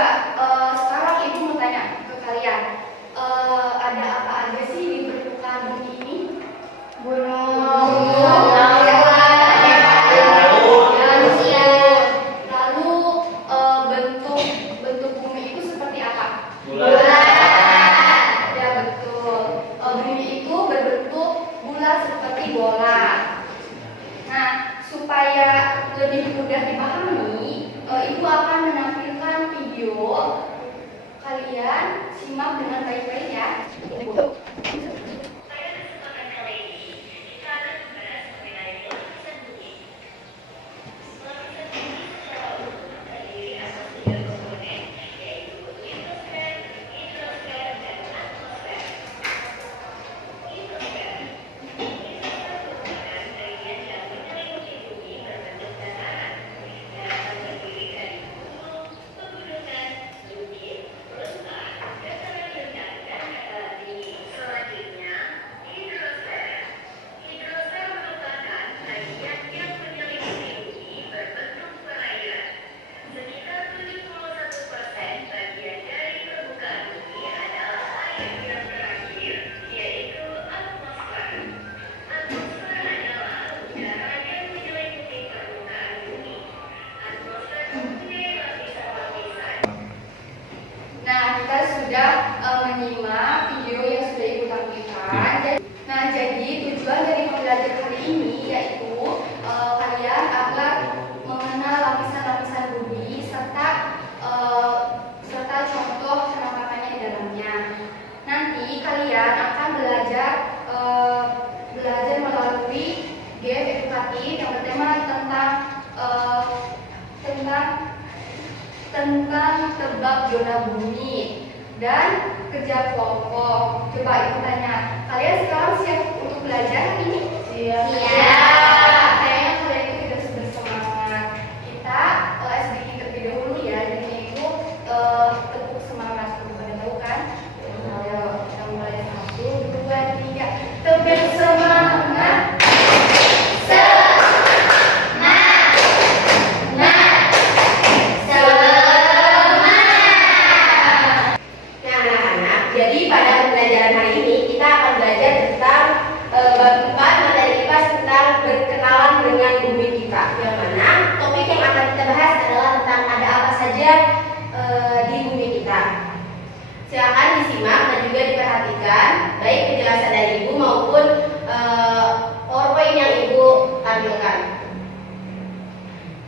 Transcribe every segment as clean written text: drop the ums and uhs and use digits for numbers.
juga. Sekarang Ibu mau tanya ke kalian, ada apa aja sih di permukaan bumi ini? Gunung, manusia. Lalu bentuk bumi itu seperti apa? Bulat. Ya betul. Bumi itu berbentuk bulat seperti bola. Nah, supaya lebih mudah dipahami, Ibu akan menampilkan video. Kalian simak dengan baik-baik ya. Nah, kita sudah menyimak video yang sudah Ibu tampilkan. Nah, jadi tujuan dari pembelajaran kali ini yaitu kalian agar mengenal lapisan-lapisan bumi serta contoh penampakannya di dalamnya. Nanti kalian akan belajar melalui game edukatif yang bertema tentang tebak zona bumi dan kerja kelompok. Coba Ibu tanya, kalian sekarang siap untuk belajar hari ini? Siap. Kayaknya kalian itu sudah bersemangat. Kita sedikit terlebih dahulu ya, jadi itu tepuk semangat. Pada tahu kan? Ayo kita mulai 1, 2, 3. Tepuk semangat. Silakan disimak dan juga diperhatikan baik penjelasan dari Ibu maupun PowerPoint yang Ibu tampilkan.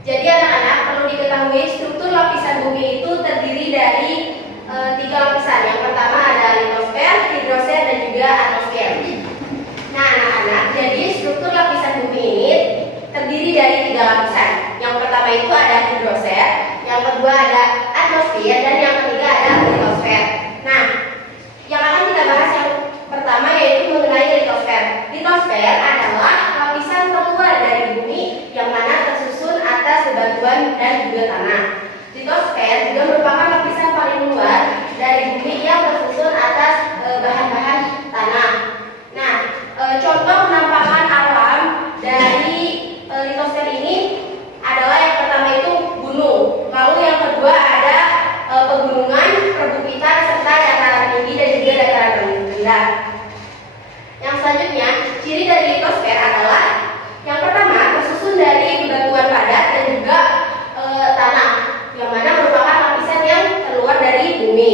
Jadi anak-anak perlu diketahui struktur lapisan bumi itu terdiri dari 3 lapisan. Yang pertama ada litosfer, hidrosfer, dan juga atmosfer. Nah anak-anak, jadi struktur lapisan bumi ini terdiri dari 3 lapisan. Yang pertama itu ada hidrosfer, yang kedua ada atmosfer, dan yang ketiga ada litosfer. Nah, yang akan kita bahas yang pertama yaitu mengenai litosfer. Litosfer adalah lapisan terluar dari bumi yang mana tersusun atas bebatuan dan juga tanah. Litosfer juga merupakan lapisan paling luar dari bumi yang tersusun atas bahan-bahan tanah. Nah, contoh penampakan alam dari litosfer ini adalah yang pertama itu gunung, lalu yang kedua ada pegunungan, perbukitan, serta dataran tinggi dan juga dataran rendah. Yang selanjutnya, ciri dari litosfer adalah yang pertama tersusun dari bebatuan padat dan juga tanah, yang mana merupakan lapisan yang terluar dari bumi.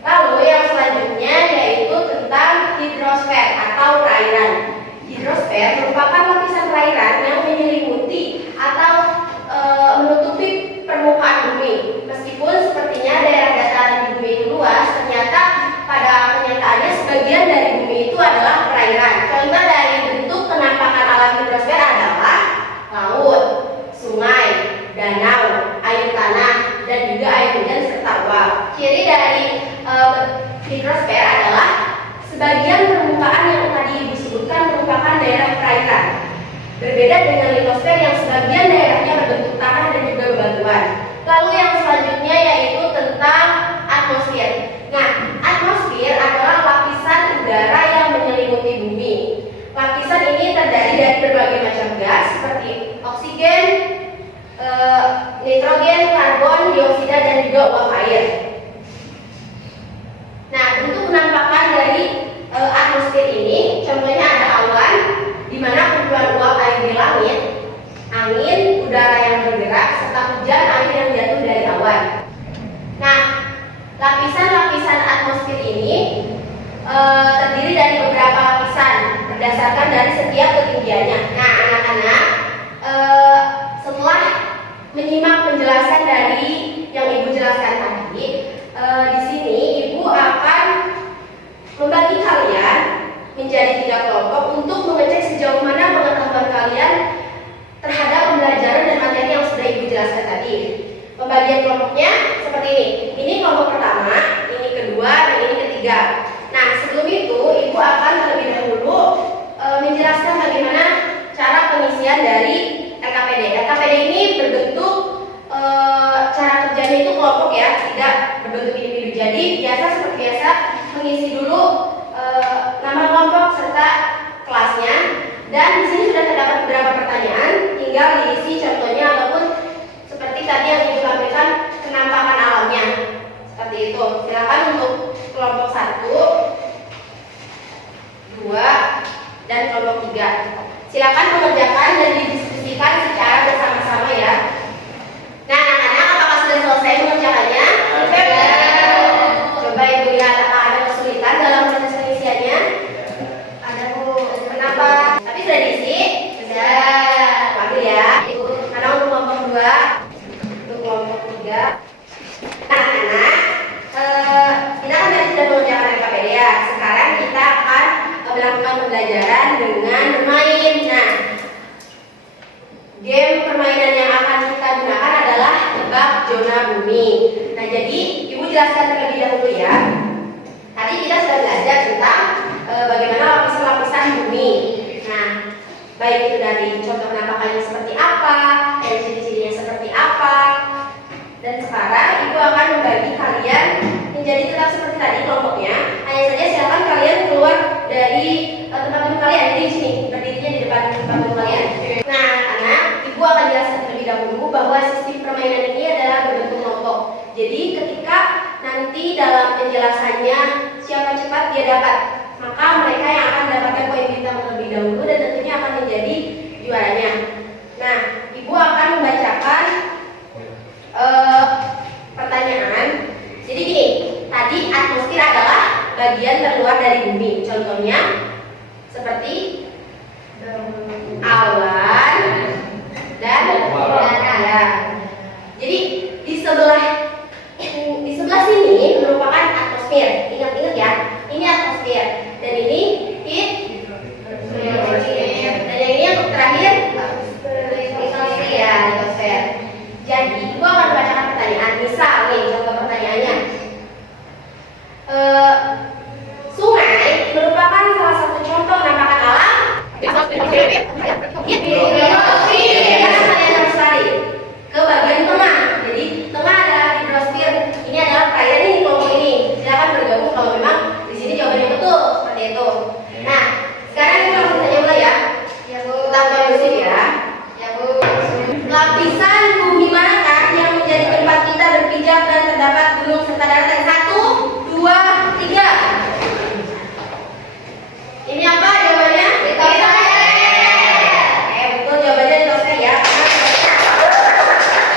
Lalu yang selanjutnya yaitu tentang hidrosfer atau perairan. Hidrosfer merupakan lapisan perairan yang menyelimuti atau menutupi permukaan bumi. Meskipun sepertinya daerah dataran di bumi itu luas, ternyata pada kenyataannya sebagian dari bumi itu adalah perairan. Contoh dari bentuk penampakan alam hidrosfer adalah laut, sungai, danau, air tanah, dan juga air hujan serta uap. Ciri dari hidrosfer adalah sebagian permukaan yang tadi disebutkan merupakan daerah perairan. Berbeda dengan litosfer yang sebagian daerahnya berbentuk tanah dan juga bebatuan. Lalu yang selanjutnya yaitu tentang atmosfer. Nah, atmosfer adalah lapisan udara yang menyelimuti bumi. Lapisan ini terdiri dari berbagai macam gas seperti oksigen, nitrogen, karbon, dioksida dan juga uap air. Nah, bentuk penampakan dari atmosfer ini, contohnya ada awan, di mana kumpulan uap air di langit, angin, udara yang bergerak, serta hujan air yang jatuh dari awan. Nah, lapisan-lapisan atmosfer ini terdiri dari beberapa lapisan berdasarkan dari setiap ketinggiannya. Nah, anak-anak, setelah menyimak penjelasan dari yang Ibu jelaskan tadi, di sini Ibu akan membagi kalian menjadi 3 kelompok untuk mengecek sejauh mana pengetahuan kalian terhadap pembelajaran dan materi yang sudah Ibu jelaskan tadi. Pembagian kelompoknya seperti ini. Ini kelompok pertama, ini kedua, dan ini ketiga. Nah, sebelum itu Ibu akan terlebih dahulu menjelaskan bagaimana cara pengisian dari LKPD. LKPD ini berbentuk cara kerjanya itu kelompok ya, tidak berbentuk individu. Jadi seperti biasa mengisi dulu nama kelompok serta kelasnya. Dan di sini sudah terdapat beberapa pertanyaan, tinggal diisi contohnya ataupun seperti tadi yang Ibu sampaikan penampakan alamnya. Seperti itu. Silakan untuk kelompok 1, 2, dan kelompok 3. Silakan mengerjakan dan didiskusikan secara bersama-sama ya. Nah, anak-anak, apakah sudah selesai mengerjakannya? Coba Ibu lihat apakah ada kesulitan dalam proses pengisiannya? Ada, Bu. Kenapa? Tapi sudah diisi? Sudah. Panggil ya. Karena untuk kelompok 2, untuk kelompok 3. Anak-anak, kita kan tadi sudah mengerjakan LKPD ya. Sekarang kita akan melakukan pembelajaran dengan bermain. Nah, game permainan yang akan kita gunakan adalah tebak zona bumi. Nah, jadi Ibu jelaskan terlebih dahulu ya. Tadi kita sudah belajar tentang bagaimana lapisan-lapisan bumi. Nah, baik itu dari contoh penampakannya seperti apa, dan ciri-cirinya seperti apa. Dan sekarang Ibu akan membagi kalian menjadi tetap seperti tadi kelompoknya. Hanya saja silakan kalian keluar dari tempat duduk kalian. Jadi di sini, berdirinya di depan tempat duduk kalian. Nah, anak, Ibu akan jelaskan terlebih dahulu bahwa sistem permainan ini adalah berbentuk kelompok. Jadi ketika nanti dalam penjelasannya siapa cepat dia dapat, maka mereka yang akan mendapatkan poin bintang terlebih dahulu dan tentunya akan menjadi juaranya. Nah, Ibu akan membacakan pertanyaan. Jadi gini, tadi atmosfer adalah bagian terluar dari bumi. Contohnya seperti awan dan udara. Jadi di sebelah sini merupakan atmosfer. Ingat-ingat ya, ini atmosfer dan ini dan yang ini yang terakhir litosfer. Jadi Ibu akan membacakan pertanyaan. Misal nih, contoh pertanyaannya, sungai merupakan salah satu contoh penampakan alam. Karena kalian harus lari ke bagian tengah. Jadi tengah adalah hidrosfer. Ini adalah perairan ini, kelompok ini. Silakan bergabung kalau memang di sini jawabannya betul seperti itu. Nah, sekarang kita langsung saja mulai ya. Tetap kondusif ya. Lapisan bumi manakah yang menjadi tempat kita berpijak dan terdapat gunung serta daratan? 1, 2, 3. Ini apa jawabannya? Litosfer. Betul, jawabannya litosfer ya.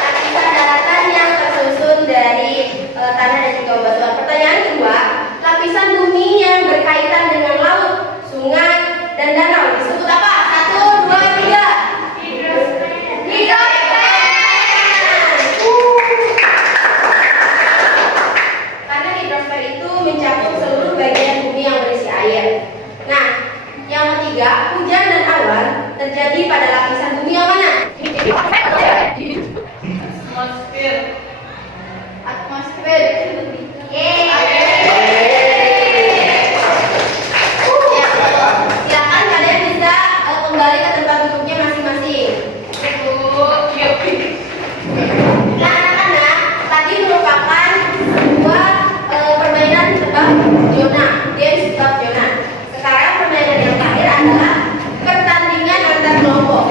Lapisan daratan yang tersusun dari tanah dan juga batuan. Pertanyaan kedua, lapisan bumi yang berkaitan dengan laut, sungai, dan danau disebut apa? 1, 2, 3. Karena hidrosfer itu mencakup seluruh bagian bumi yang berisi air. Nah, yang ketiga, hujan dan awan terjadi pada lapisan bumi yang mana? Atmosfer. Silakan kalian bisa kembali ke tempat duduknya masing-masing. Nah, anak-anak, tadi merupakan sebuah permainan tebak zona, games tebak zona. Sekarang permainan yang terakhir adalah pertandingan antar kelompok.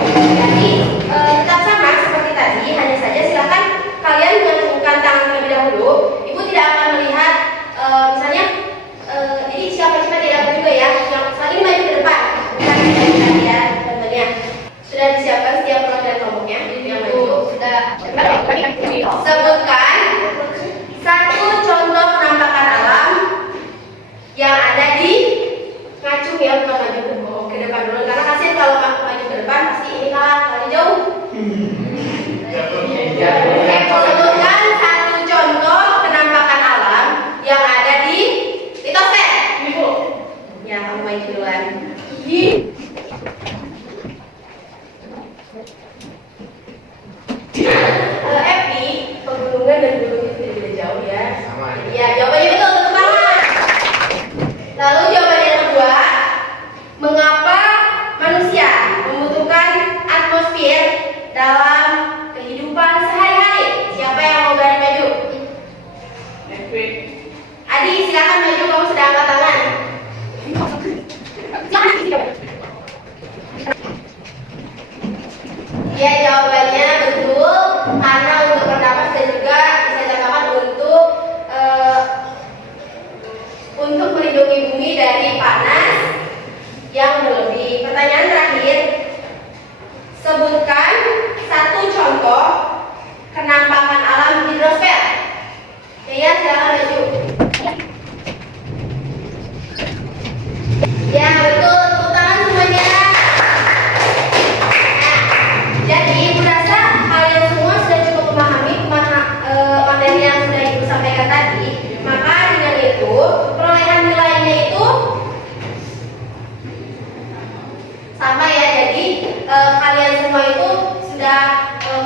kalian semua itu sudah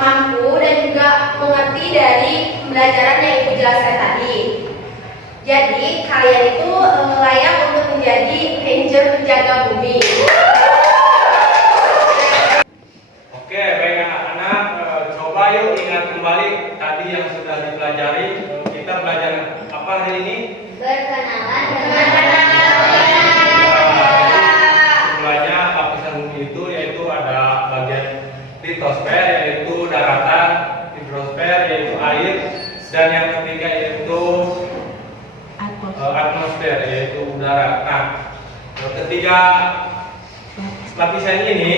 mampu dan juga mengerti dari pembelajaran yang Ibu jelaskan tadi. Jadi kalian itu layak untuk menjadi ranger penjaga bumi. Oke, baik anak-anak, coba yuk ingat kembali tadi yang sudah dipelajari. Kita belajar apa hari ini? Berkenalan Jumlahnya lapisan bumi itu yaitu ada bagian litosfer yaitu daratan, hidrosfer yaitu air, dan yang ketiga yaitu atmosfer yaitu udara. Nah, ketiga lapisan ini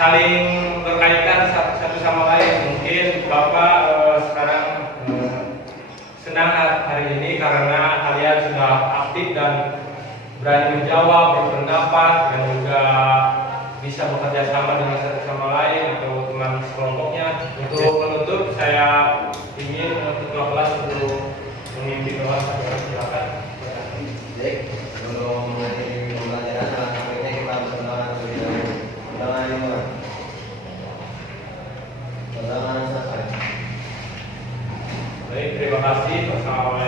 saling berkaitan satu sama lain. Mungkin Bapak sekarang senang hari ini karena kalian sudah aktif dan berani menjawab, berpendapat, dan juga bisa bekerja sama dengan satu sama lain atau teman sekelompoknya. Untuk menutup, saya ingin ketua kelas untuk memimpin kelas. Silakan. Baik, sebelum mengakhiri pembelajaran, selanjutnya kita berdoa terlebih dahulu. Undangan dimulai. Undangan selesai. Baik, terima kasih. Wassalamualaikum.